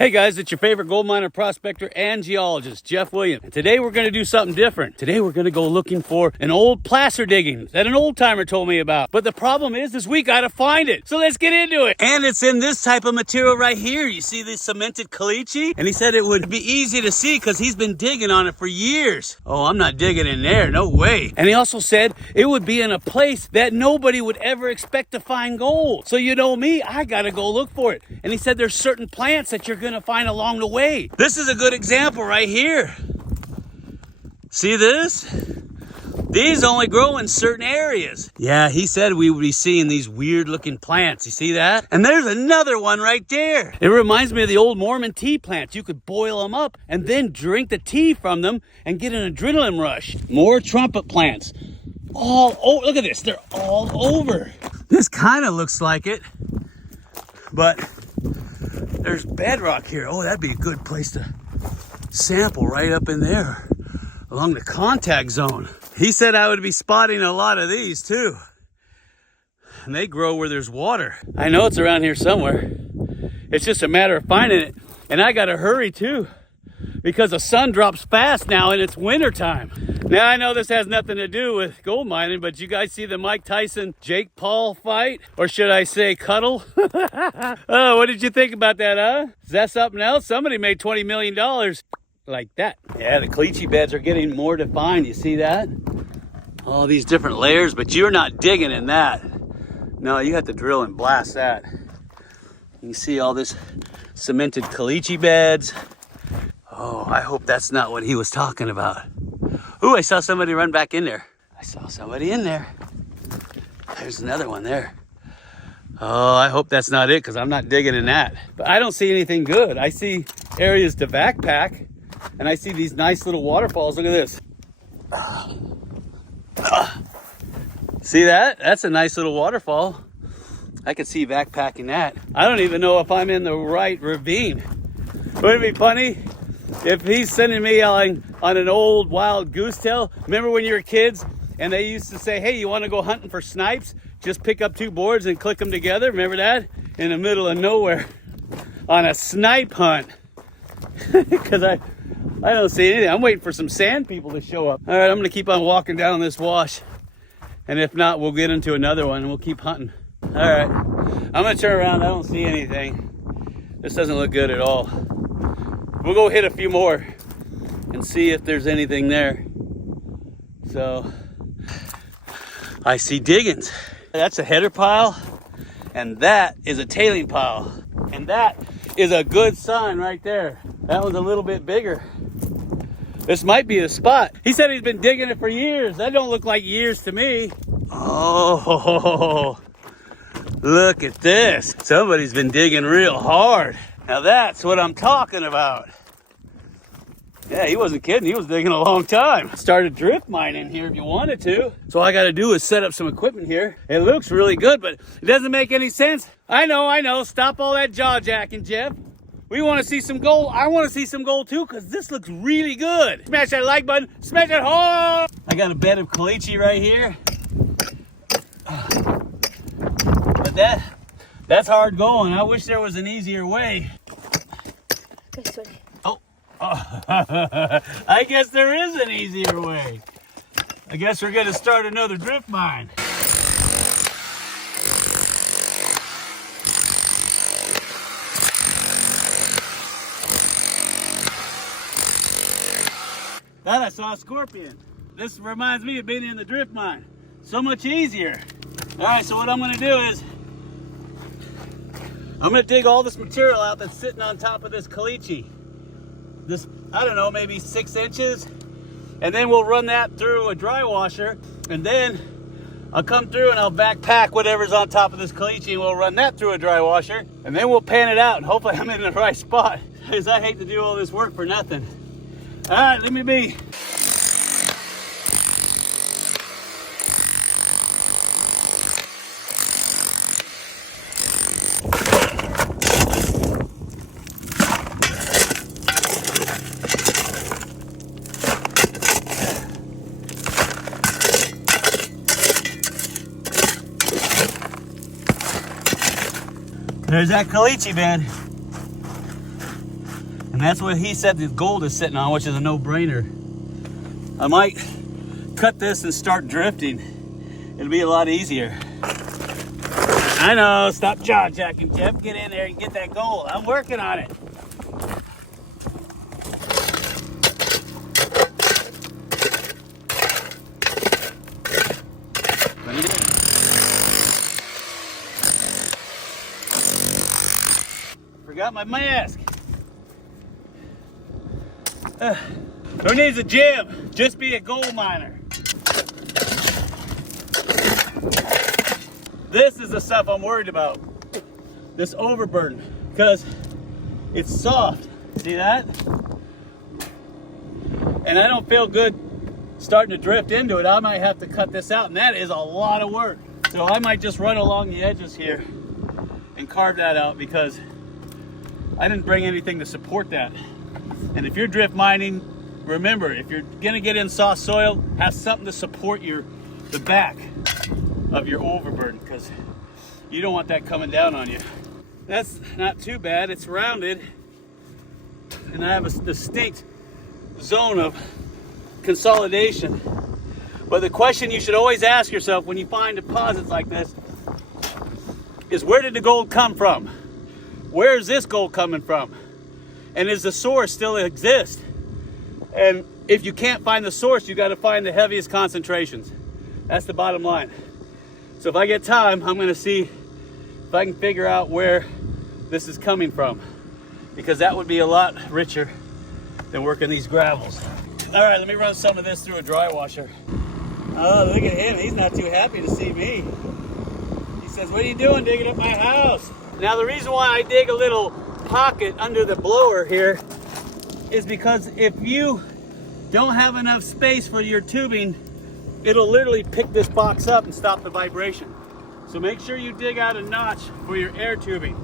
Hey guys, it's your favorite gold miner, prospector, and geologist, Jeff Williams. And today we're going to do something different. Today we're going to go looking for an old placer digging that an old timer told me about. But the problem is we got to find it. So let's get into it. And it's in this type of material right here. You see this cemented caliche? And he said it would be easy to see because he's been digging on it for years. Oh, I'm not digging in there, no way. And he also said it would be in a place that nobody would ever expect to find gold. So you know me, I got to go look for it. And he said there's certain plants that you're going to find along the way. This is a good example right here. See this? These only grow in certain areas. Yeah, he said we would be seeing these weird looking plants. You see that? And there's another one right there. It reminds me of the old Mormon tea plants. You could boil them up and then drink the tea from them and get an adrenaline rush. More trumpet plants. Look at this. They're all over. This kind of looks like it, but there's bedrock here. Oh, that'd be a good place to sample right up in there along the contact zone. He said I would be spotting a lot of these too. And they grow where there's water. I know it's around here somewhere. It's just a matter of finding it. And I gotta hurry too, because the sun drops fast now and it's winter time. Now I know this has nothing to do with gold mining, but you guys see the Mike Tyson Jake Paul fight? Or should I say cuddle? Oh, what did you think about that, huh? Is that something else? Somebody made $20 million like that. Yeah, the caliche beds are getting more defined. You see that? All these different layers, but you're not digging in that. No, you have to drill and blast that. You see all this cemented caliche beds. Oh, I hope that's not what he was talking about. Ooh, I saw somebody run back in there. I saw somebody in there. There's another one there. Oh, I hope that's not it, because I'm not digging in that. But I don't see anything good. I see areas to backpack, and I see these nice little waterfalls. Look at this. See that? That's a nice little waterfall. I could see backpacking that. I don't even know if I'm in the right ravine. Wouldn't it be funny if he's sending me on an old wild goose tail? Remember when you were kids and they used to say, hey, you want to go hunting for snipes? Just pick up two boards and click them together. Remember that? In the middle of nowhere on a snipe hunt. Because I don't see anything. I'm waiting for some sand people to show up. All right, I'm going to keep on walking down this wash. And if not, we'll get into another one and we'll keep hunting. All right, I'm going to turn around. I don't see anything. This doesn't look good at all. We'll go hit a few more and see if there's anything there. So I see diggings. That's a header pile, and that is a tailing pile. And that is a good sign right there. That one's a little bit bigger. This might be the spot. He said he's been digging it for years. That don't look like years to me. Oh, look at this. Somebody's been digging real hard. Now that's what I'm talking about. Yeah, he wasn't kidding. He was digging a long time. Started drift mining here if you wanted to. So all I got to do is set up some equipment here. It looks really good, but it doesn't make any sense. I know. Stop all that jaw jacking, Jeff. We want to see some gold. I want to see some gold too, because this looks really good. Smash that like button. Smash it hard. I got a bed of caliche right here. But that's hard going. I wish there was an easier way. Oh, I guess there is an easier way. I guess we're going to start another drift mine. That I saw a scorpion. This reminds me of being in the drift mine. So much easier. All right, so what I'm going to do is I'm going to dig all this material out that's sitting on top of this caliche. This, I don't know, maybe 6 inches. And then we'll run that through a dry washer. And then I'll come through and I'll backpack whatever's on top of this caliche and we'll run that through a dry washer. And then we'll pan it out and hopefully I'm in the right spot, because I hate to do all this work for nothing. All right, let me be. There's that caliche bed. And that's what he said the gold is sitting on, which is a no-brainer. I might cut this and start drifting. It'll be a lot easier. I know, stop jaw-jacking, Jeff. Get in there and get that gold. I'm working on it. Forgot my mask. Who needs a gym? Just be a gold miner. This is the stuff I'm worried about. This overburden, because it's soft. See that? And I don't feel good starting to drift into it. I might have to cut this out, and that is a lot of work. So I might just run along the edges here and carve that out, because I didn't bring anything to support that. And if you're drift mining, remember, if you're gonna get in soft soil, have something to support the back of your overburden, because you don't want that coming down on you. That's not too bad. It's rounded, and I have a distinct zone of consolidation. But the question you should always ask yourself when you find deposits like this is, where did the gold come from? Where is this gold coming from? And is the source still exist? And if you can't find the source, you got to find the heaviest concentrations. That's the bottom line. So if I get time, I'm going to see if I can figure out where this is coming from, because that would be a lot richer than working these gravels. All right, let me run some of this through a dry washer. Oh, look at him. He's not too happy to see me. He says, "What are you doing digging up my house?" Now, the reason why I dig a little pocket under the blower here is because if you don't have enough space for your tubing, it'll literally pick this box up and stop the vibration. So make sure you dig out a notch for your air tubing.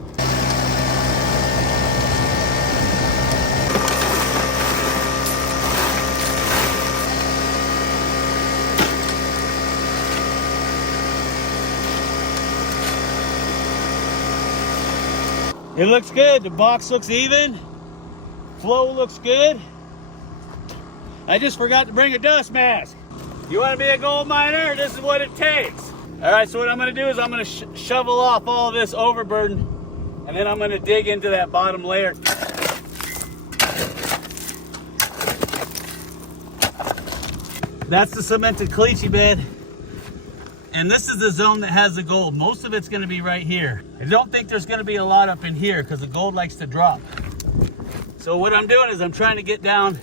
It looks good. The box looks even. Flow looks good. I just forgot to bring a dust mask. You want to be a gold miner? This is what it takes. All right, so what I'm going to do is I'm going to shovel off all this overburden, and then I'm going to dig into that bottom layer. That's the cemented caliche bed. And this is the zone that has the gold. Most of it's going to be right here. I don't think there's going to be a lot up in here because the gold likes to drop. So what I'm doing is I'm trying to get down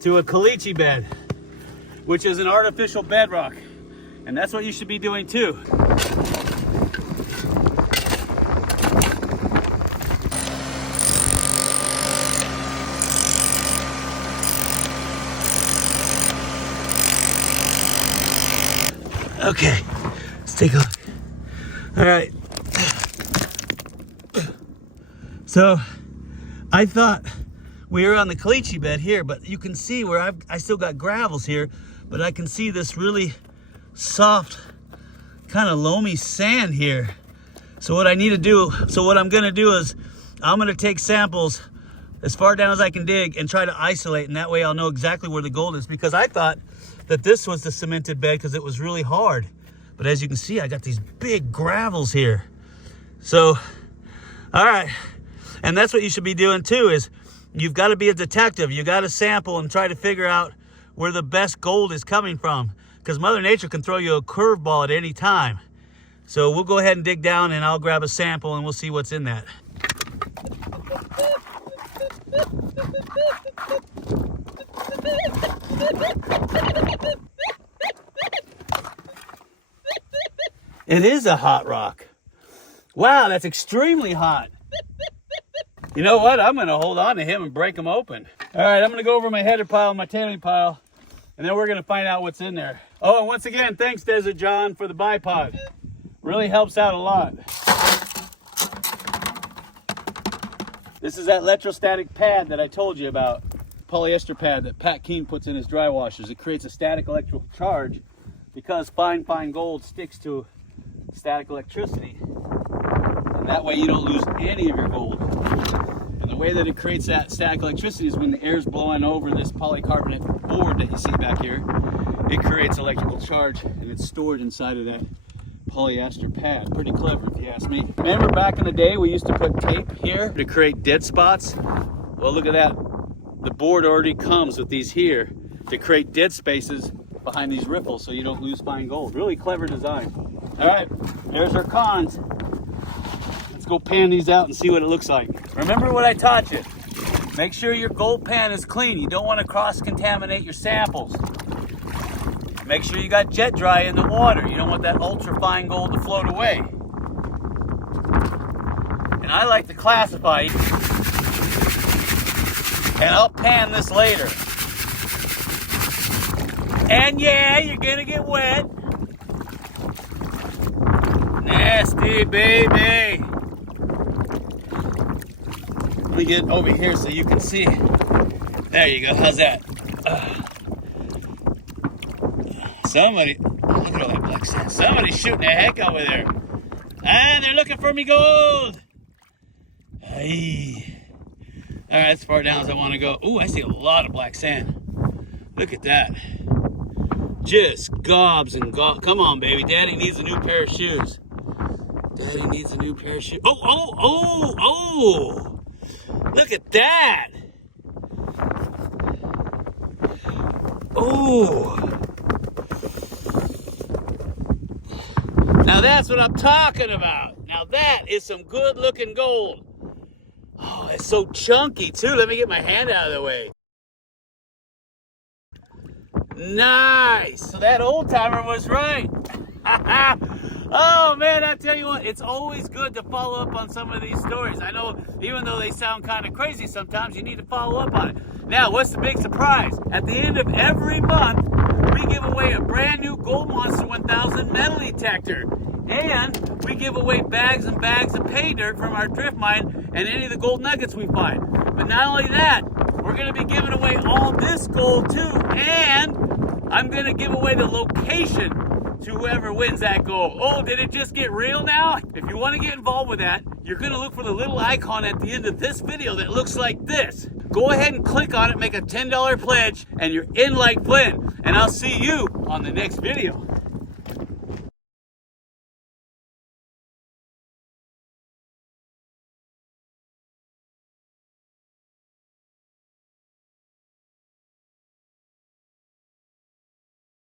to a caliche bed, which is an artificial bedrock. And that's what you should be doing too. Okay, let's take a look. All right. So I thought we were on the caliche bed here, but you can see where I still got gravels here, but I can see this really soft, kind of loamy sand here. So what I'm gonna do is I'm gonna take samples as far down as I can dig and try to isolate, and that way I'll know exactly where the gold is, because I thought that this was the cemented bed because it was really hard. But as you can see, I got these big gravels here. So, all right. And that's what you should be doing too, is you've got to be a detective. You got to sample and try to figure out where the best gold is coming from, because Mother Nature can throw you a curveball at any time. So we'll go ahead and dig down, and I'll grab a sample and we'll see what's in that. It is a hot rock. Wow, that's extremely hot. You know what? I'm gonna hold on to him and break him open. All right, I'm gonna go over my header pile, my tailing pile, and then we're gonna find out what's in there. Oh, and once again, thanks Desert John for the bipod. Really helps out a lot. This is that electrostatic pad that I told you about. Polyester pad that Pat Keen puts in his dry washers. It creates a static electrical charge because fine gold sticks to static electricity. And that way you don't lose any of your gold. And the way that it creates that static electricity is when the air is blowing over this polycarbonate board that you see back here. It creates electrical charge and it's stored inside of that polyester pad. Pretty clever if you ask me. Remember back in the day we used to put tape here to create dead spots? Well, look at that. The board already comes with these here to create dead spaces behind these ripples so you don't lose fine gold. Really clever design. All right, there's our cons. Let's go pan these out and see what it looks like. Remember what I taught you. Make sure your gold pan is clean. You don't want to cross-contaminate your samples. Make sure you got jet dry in the water. You don't want that ultra fine gold to float away. And I like to classify, and I'll pan this later. And yeah, you're gonna get wet. Nasty baby. Let me get over here so you can see. There you go, how's that? Somebody, look at all that black sand. Somebody's shooting the heck over there. Ah, they're looking for me gold. Aye. All right, as far down as I want to go. Ooh, I see a lot of black sand. Look at that. Just gobs and gobs. Come on, baby. Daddy needs a new pair of shoes. Daddy needs a new pair of shoes. Oh! Look at that. Oh. Now that's what I'm talking about. Now that is some good looking gold. Oh, it's so chunky too. Let me get my hand out of the way. Nice. So that old timer was right. Oh man, I tell you what, it's always good to follow up on some of these stories. I know even though they sound kind of crazy sometimes, you need to follow up on it. Now, what's the big surprise? At the end of every month, we give away a brand new Gold Monster 1000 metal detector. And we give away bags and bags of pay dirt from our drift mine and any of the gold nuggets we find. But not only that, we're going to be giving away all this gold too. And I'm going to give away the location to whoever wins that gold. Oh, did it just get real now? If you want to get involved with that, you're going to look for the little icon at the end of this video that looks like this. Go ahead and click on it, make a $10 pledge, and you're in like Flynn. And I'll see you on the next video.